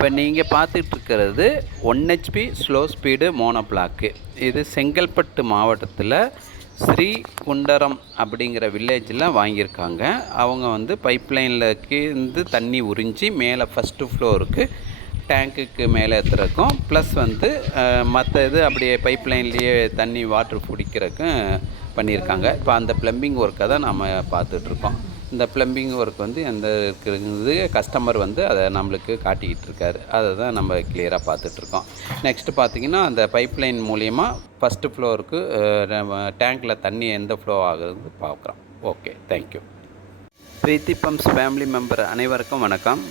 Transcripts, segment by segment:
இப்போ நீங்கள் பார்த்துட்ருக்கிறது 1 HP slow speed மோனோபிளாக்கு. இது செங்கல்பட்டு மாவட்டத்தில் ஸ்ரீகுண்டரம் அப்படிங்கிற வில்லேஜில் வாங்கியிருக்காங்க. அவங்க வந்து பைப்லைன்லேருந்து தண்ணி உறிஞ்சி மேலே ஃபஸ்ட்டு ஃப்ளோருக்கு டேங்க்குக்கு மேலே ஏற்றுறக்கும், ப்ளஸ் வந்து மற்ற இது அப்படியே பைப்லைன்லேயே தண்ணி வாட்ரு பிடிக்கிறதுக்கும் பண்ணியிருக்காங்க. இப்போ அந்த ப்ளம்பிங் ஒர்க்கை தான் நம்ம பார்த்துட்ருக்கோம். இந்த ப்ளம்பிங் ஒர்க் வந்து எந்த இருக்கிறது கஸ்டமர் வந்து அதை நம்மளுக்கு காட்டிக்கிட்டு இருக்காரு. அதை தான் நம்ம கிளியராக பார்த்துட்ருக்கோம். நெக்ஸ்ட்டு பார்த்திங்கன்னா அந்த பைப்லைன் மூலிமா ஃபஸ்ட்டு ஃப்ளோருக்கு டேங்க்கில் தண்ணி எந்த ஃப்ளோ ஆகுது பார்க்குறோம். Okay, thank you. Preethi pumps family member அனைவருக்கும் வணக்கம்.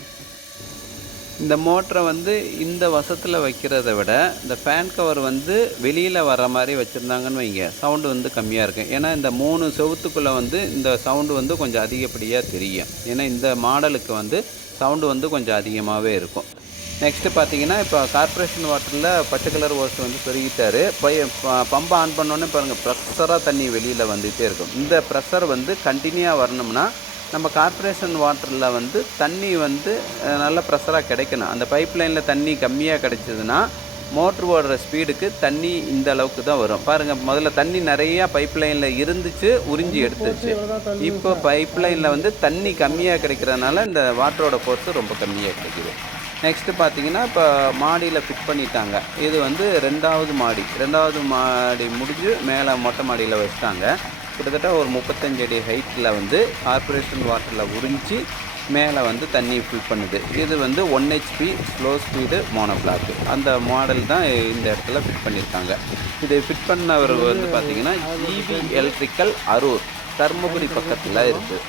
இந்த மோட்டரை வந்து இந்த வசத்தில் வைக்கிறத விட இந்த ஃபேன் கவர் வந்து வெளியில் வர மாதிரி வச்சுருந்தாங்கன்னு வைங்க, சவுண்டு வந்து கம்மியாக இருக்கும். ஏன்னா இந்த 3 செவுத்துக்குள்ளே வந்து இந்த சவுண்டு வந்து கொஞ்சம் அதிகப்படியாக தெரியும். ஏன்னா இந்த மாடலுக்கு வந்து சவுண்டு வந்து கொஞ்சம் அதிகமாகவே இருக்கும். நெக்ஸ்ட்டு பார்த்தீங்கன்னா, இப்போ கார்ப்பரேஷன் வாட்டரில் பச்சை கலர் ஓஸ் வந்து சொருகிட்டார். பம்பை ஆன் பண்ணோன்னே பாருங்கள், ப்ரெஷராக தண்ணி வெளியில் வந்துகிட்டே இருக்கும். இந்த ப்ரெஷர் வந்து கண்டினியூவாக வரணும்னா நம்ம கார்ப்பரேஷன் வாட்டரில் வந்து தண்ணி வந்து நல்ல ப்ரெஷராக கிடைக்கணும். அந்த பைப்லைனில் தண்ணி கம்மியாக கிடைச்சதுன்னா மோட்ரு ஓடுற ஸ்பீடுக்கு தண்ணி இந்த அளவுக்கு தான் வரும். பாருங்கள், முதல்ல தண்ணி நிறையா பைப்லைனில் இருந்துச்சு, உறிஞ்சி எடுத்துச்சு. இப்போ பைப்லைனில் வந்து தண்ணி கம்மியாக கிடைக்கிறதுனால இந்த வாட்டரோட ஃபோர்ஸு ரொம்ப கம்மியாக கிடைக்குது. நெக்ஸ்ட்டு பார்த்தீங்கன்னா, இப்போ மாடியில் ஃபிட் பண்ணிட்டாங்க. இது வந்து 2வது மாடி முடிஞ்சு மேலே மொட்டை மாடியில் வச்சுட்டாங்க. கிட்டத்தட்ட ஒரு 35 அடி ஹைட்டில் வந்து கார்ப்பரேஷன் வாட்டரில் உறிஞ்சி மேலே வந்து தண்ணி ஃபில் பண்ணுது. இது வந்து 1 ஹெச்பி ஸ்லோ ஸ்பீடு மோனோபிளாக்கு. அந்த மாடல் தான் இந்த இடத்துல ஃபிட் பண்ணியிருக்காங்க. இது ஃபிட் பண்ணவர் வந்து பார்த்திங்கன்னா ஈவி எலக்ட்ரிக்கல் அரூர், தர்மபுரி பக்கத்தில் இருக்குது.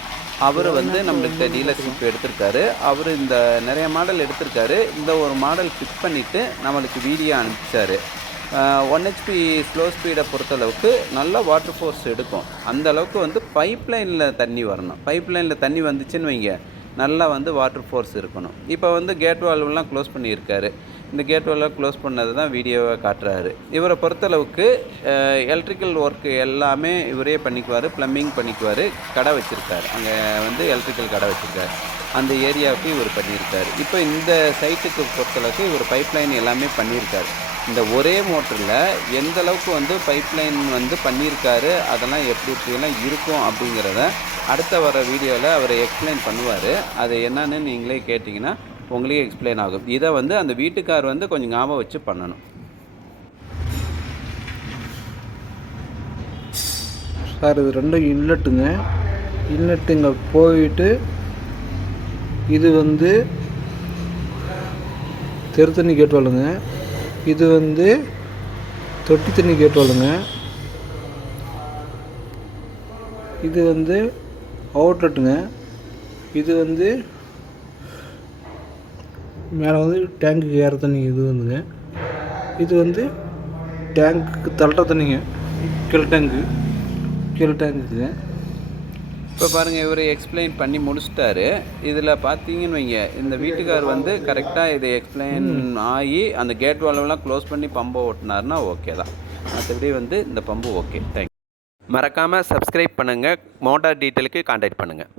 அவர் வந்து நம்மளுக்கு டீலர்ஷிப் எடுத்திருக்காரு. அவர் இந்த நிறைய மாடல் எடுத்திருக்காரு. இந்த ஒரு மாடல் ஃபிட் பண்ணிவிட்டு நம்மளுக்கு வீடியோ அனுப்பிச்சார். 1 ஹெச்பி ஸ்லோ ஸ்பீடை பொறுத்தளவுக்கு நல்ல வாட்டர் ஃபோர்ஸ் எடுக்கும். அந்தளவுக்கு வந்து பைப்லைனில் தண்ணி வரணும். பைப்லைனில் தண்ணி வந்துச்சுன்னு வைங்க, நல்லா வந்து வாட்டர் ஃபோர்ஸ் இருக்கணும். இப்போ வந்து கேட் வால்வெலாம் க்ளோஸ் பண்ணியிருக்காரு. இந்த கேட் வால்வெலாம் க்ளோஸ் பண்ணது தான் வீடியோவை காட்டுறாரு. இவரை பொறுத்தளவுக்கு எலக்ட்ரிக்கல் ஒர்க்கு எல்லாமே இவரே பண்ணிக்குவார். ப்ளம்பிங் பண்ணிக்குவார். கடை வச்சுருக்காரு. அங்கே வந்து எலக்ட்ரிக்கல் கடை வச்சுருக்காரு. அந்த ஏரியாவுக்கு இவர் பண்ணியிருக்காரு. இப்போ இந்த சைட்டுக்கு பொறுத்தளவுக்கு இவர் பைப்லைன் எல்லாமே பண்ணியிருக்காரு. இந்த ஒரே மோட்டரில் எந்த அளவுக்கு வந்து பைப்லைன் வந்து பண்ணியிருக்காரு, அதெல்லாம் எப்படிலாம் இருக்கும் அப்படிங்கிறத அடுத்த வர வீடியோவில் அவர் எக்ஸ்பிளைன் பண்ணுவார். அது என்னன்னு நீங்களே கேட்டிங்கன்னா உங்களுக்கே எக்ஸ்பிளைன் ஆகும். இதை வந்து அந்த வீட்டுக்கார் வந்து கொஞ்சம் ஞாபகம் வச்சு பண்ணணும். சார், இது 2 இன்லெட்டுங்க. இன்லெட்டுங்க போயிட்டு இது வந்து தெரு தண்ணி கேட் வாலுங்க. இது வந்து தொட்டி தண்ணி கேட் வாலுங்க. இது வந்து அவுட்லெட்டுங்க. இது வந்து மேலே வந்து டேங்க்குக்கு ஏற தண்ணி இது வந்துங்க. இது வந்து டேங்க்குக்கு தள்ளுற தண்ணிங்க, கீழ் டேங்க்குங்க. இப்போ பாருங்கள், இவர் எக்ஸ்பிளைன் பண்ணி முடிச்சிட்டாரு. இதில் பார்த்தீங்கன்னு வைங்க, இந்த வீட்டுக்கார் வந்து கரெக்டாக இதை எக்ஸ்பிளைன் ஆகி அந்த கேட் வால்வெலாம் க்ளோஸ் பண்ணி பம்பை ஓட்டினார்னா ஓகே தான். மற்றபடி வந்து இந்த பம்பு ஓகே. தேங்க்யூ. மறக்காமல் சப்ஸ்கிரைப் பண்ணுங்கள். மோட்டார் டீட்டெயிலுக்கு கான்டாக்ட் பண்ணுங்கள்.